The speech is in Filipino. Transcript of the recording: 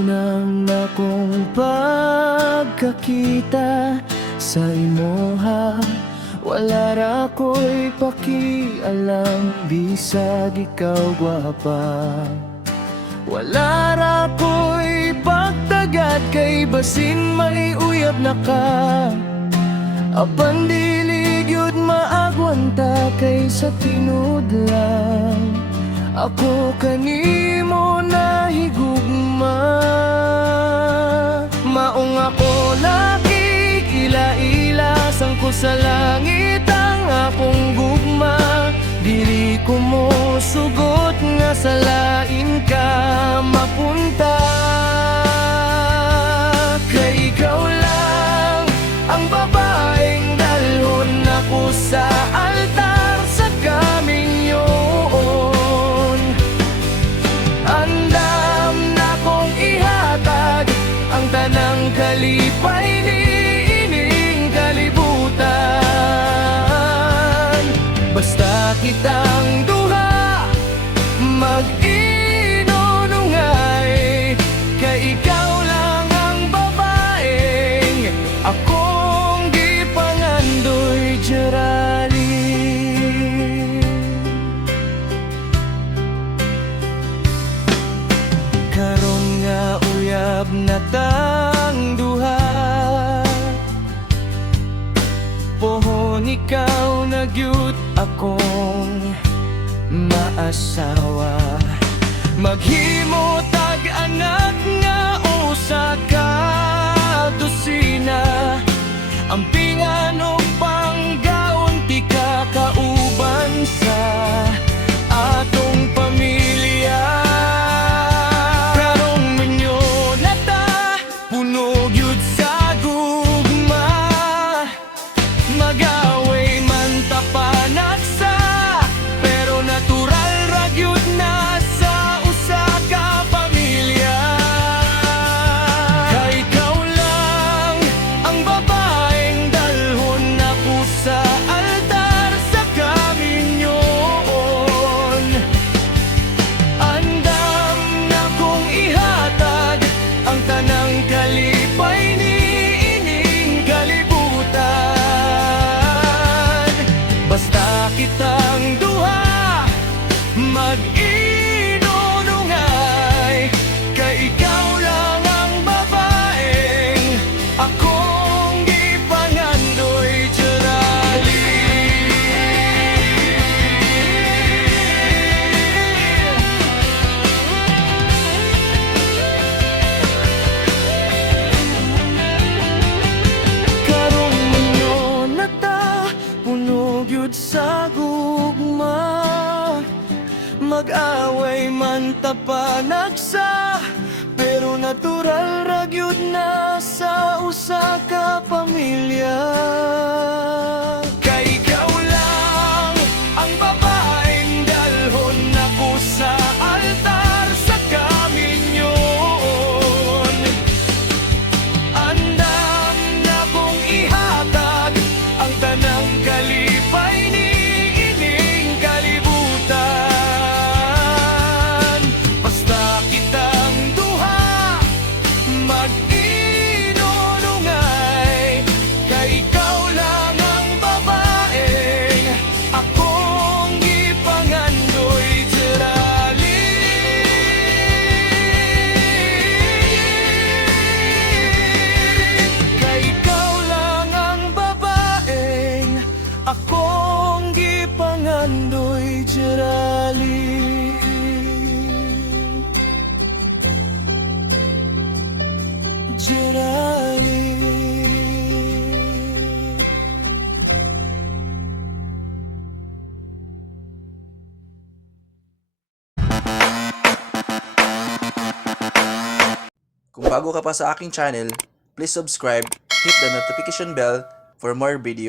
unang akong pagkakita sa imoha, wala ra ko'y pakialam, bisag ikaw gwapa. Wala ra ko'y pagtagad, kay basin maiuyab na ka. Apan dili gyud maagwanta, kay sa tinud lang ako kanimo nahigugma. Maong ako nakikila-ila, sangko sa langit ang akong gugma. Dili ko mo sugot nga sa lain ka mapunta, kay ikaw lang ang babaeng dalhon ako sa altar sa kaminyoon. Andam na kong ihatag ang tanang kalipay niining kalibutan, basta kitang duha mag-inunungay, kay ikaw lang ang babaeng akong gipangandoy jarali. Karon nga uyab na tang duha, pohon ikaw na gyud akong maasawa. Maghimo tag anak nga usa ka dosina, ampingan og panggaon ti ka kauban sa atong pamilya. Karong minyo na ta, puno gyud sa gugma, mag-away man ta panagsa, pero natural ra gyud na sa usa ka pamilya. Kay ikaw lang ang babaeng dalhon ako sa altar sa kaminyoon. Andam na kong ihatag ang tanang kalipay niining kalibutan, basta kitang duha mag-inunungay, kay ikaw lang ang babaeng akong gipangandoy jarali. Karong minyo na ta, puno gyud sa gugma, mag-away man ta panagsa, pero natural ra gyud na sa usa ka pamilya. Kay ikaw lang ang babaeng dalhon ako sa altar sa kaminyoon. Andam na kong ihatag ang tanang kalipay niining kalibutan, basta kitang duha mag-inunungay, kay ikaw lang ang babaeng akong gipangandoy jarali. Kay ikaw lang ang babaeng akong gipangandoy jarali. Jarali. Kung bago ka pa sa aking channel, please subscribe, hit the notification bell for more videos.